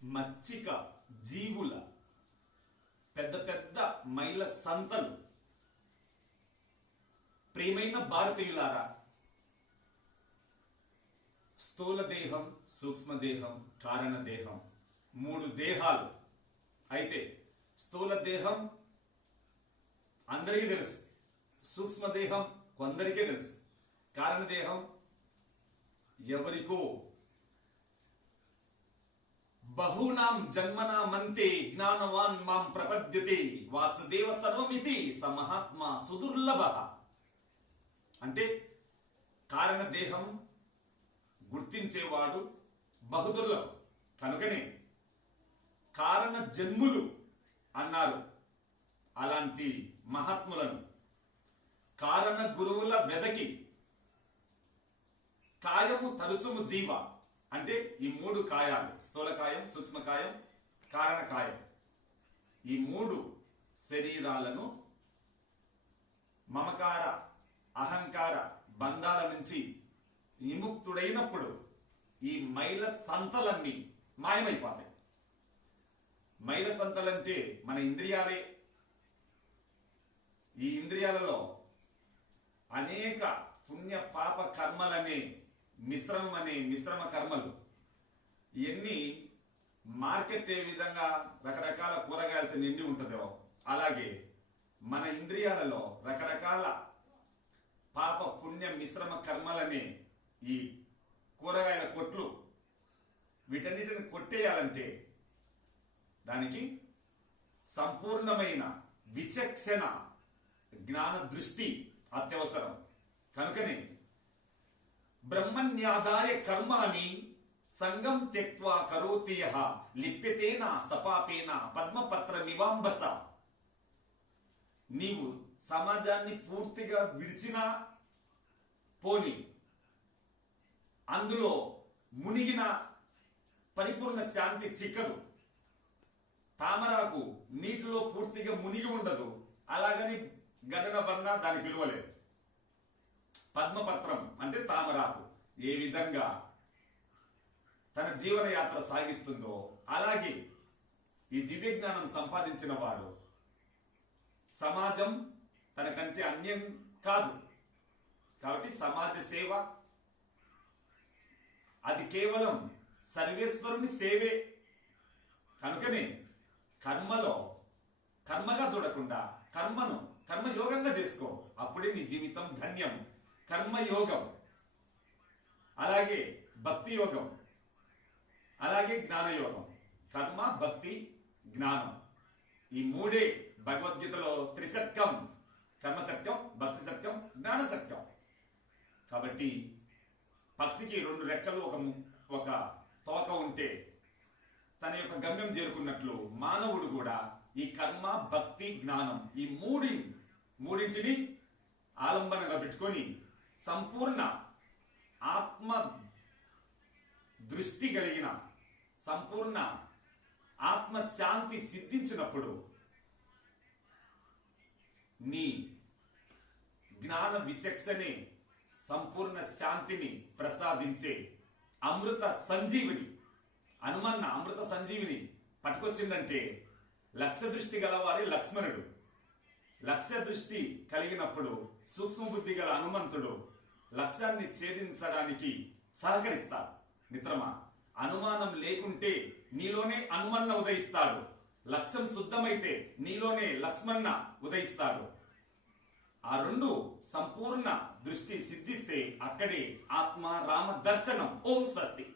మచ్చిక జీవుల పెద్ద పెద్ద మైల సంతలు. ప్రియమైన భారతీయులారా, స్థూల దేహం, సూక్ష్మదేహం, కారణ దేహం, మూడు దేహాలు. అయితే స్థూల దేహం అందరికీ తెలుసు, సూక్ష్మదేహం కొందరికే తెలుసు, కారణదేహం ఎవరికో. బహూనాం జన్మనామంతే జ్ఞానవాన్ మాం ప్రపద్యతే వాసుదేవ సర్వమితి స మహాత్మా సుదుర్లభ. అంటే కారణదేహం గుర్తించేవాడు బహుదుర్లభం. కనుకనే కారణ జన్ములు అన్నారు అలాంటి మహాత్ములను. కారణ గురువుల వెదకి కాయము తరుచుము జీవ. అంటే ఈ మూడు కాయాలు, స్థూలకాయం, సూక్ష్మకాయం, కారణకాయం, ఈ మూడు శరీరాలను మమకార అహంకార బంధాల నుంచి విముక్తుడైనప్పుడు ఈ మైల సంతలన్నీ మాయమైపోతాయి. మైల సంతలంటే మన ఇంద్రియాలే. ఈ ఇంద్రియాలలో అనేక పుణ్య పాప కర్మలనే మిశ్రమ కర్మలు. ఇవన్నీ మార్కెట్ ఏ విధంగా రకరకాల కూరగాయలతో నిండి ఉంటుందో అలాగే మన ఇంద్రియాలలో రకరకాల పాప పుణ్య మిశ్రమ కర్మలనే ఈ కూరగాయల కొట్లు. వీటన్నిటిని కొట్టేయాలంటే దానికి సంపూర్ణమైన విచక్షణ, జ్ఞాన దృష్టి అత్యవసరం. కనుకనే బ్రహ్మణ్యాదాయ కర్మాణి సంగం త్యక్త్వా కరోతి యః లిప్యతేన సపాపేన పద్మపత్రమివాంబస. నీవు సమాజాన్ని పూర్తిగా విడిచినా పోని, అందులో మునిగిన పరిపూర్ణ శాంతి చిక్కదు. తామరాకు నీటిలో పూర్తిగా మునిగి ఉండదు, అలాగని గగన వర్ణ దాని పిలువలేదు. పద్మపత్రం అంటే తామరాకు ఏ విధంగా తన జీవన యాత్ర సాగిస్తుందో అలాగే ఈ దివ్య జ్ఞానం సంపాదించిన వాడు సమాజం తనకంటే అన్యం కాదు. కాబట్టి సమాజ సేవ అది కేవలం సర్వేశ్వరుని సేవే. కనుకనే కర్మలో కర్మగా చూడకుండా కర్మయోగంగా చేసుకో. అప్పుడే నీ జీవితం ధన్యం. కర్మయోగం, అలాగే భక్తి యోగం, అలాగే జ్ఞానయోగం. కర్మ, భక్తి, జ్ఞానం, ఈ మూడే భగవద్గీతలో త్రిశక్తం. కర్మశక్తం, భక్తి శక్తం, జ్ఞాన శక్తం. కాబట్టి పక్షికి రెండు రెక్కలు ఒక తోక ఉంటే తన యొక్క గమ్యం చేరుకున్నట్లు మానవుడు కూడా ఈ కర్మ, భక్తి, జ్ఞానం ఈ మూడింటిని ఆలంబనగా పెట్టుకొని సంపూర్ణ ఆత్మ దృష్టి కలిగిన సంపూర్ణ ఆత్మశాంతి సిద్ధించినప్పుడు నీ జ్ఞాన విచక్షణే సంపూర్ణ శాంతిని ప్రసాదించే అమృత సంజీవిని. హనుమన్న అమృత సంజీవిని పట్టుకొచ్చిందంటే లక్ష్య దృష్టి గలవారి లక్ష్మణుడు. లక్ష్య దృష్టి కలిగినప్పుడు సూక్ష్మ బుద్ధి గల హనుమంతుడు లక్ష్యాన్ని ఛేదించడానికి సహకరిస్తాడు. మిత్రమా, అనుమానం లేకుంటే నీలోనే హనుమన్న ఉదయిస్తాడు. లక్ష్యం శుద్ధమైతే నీలోనే లక్ష్మణ ఉదయిస్తాడు. ఆ రెండు సంపూర్ణ దృష్టి సిద్ధిస్తే అక్కడే ఆత్మ రామ దర్శనం. ఓం స్వస్తి.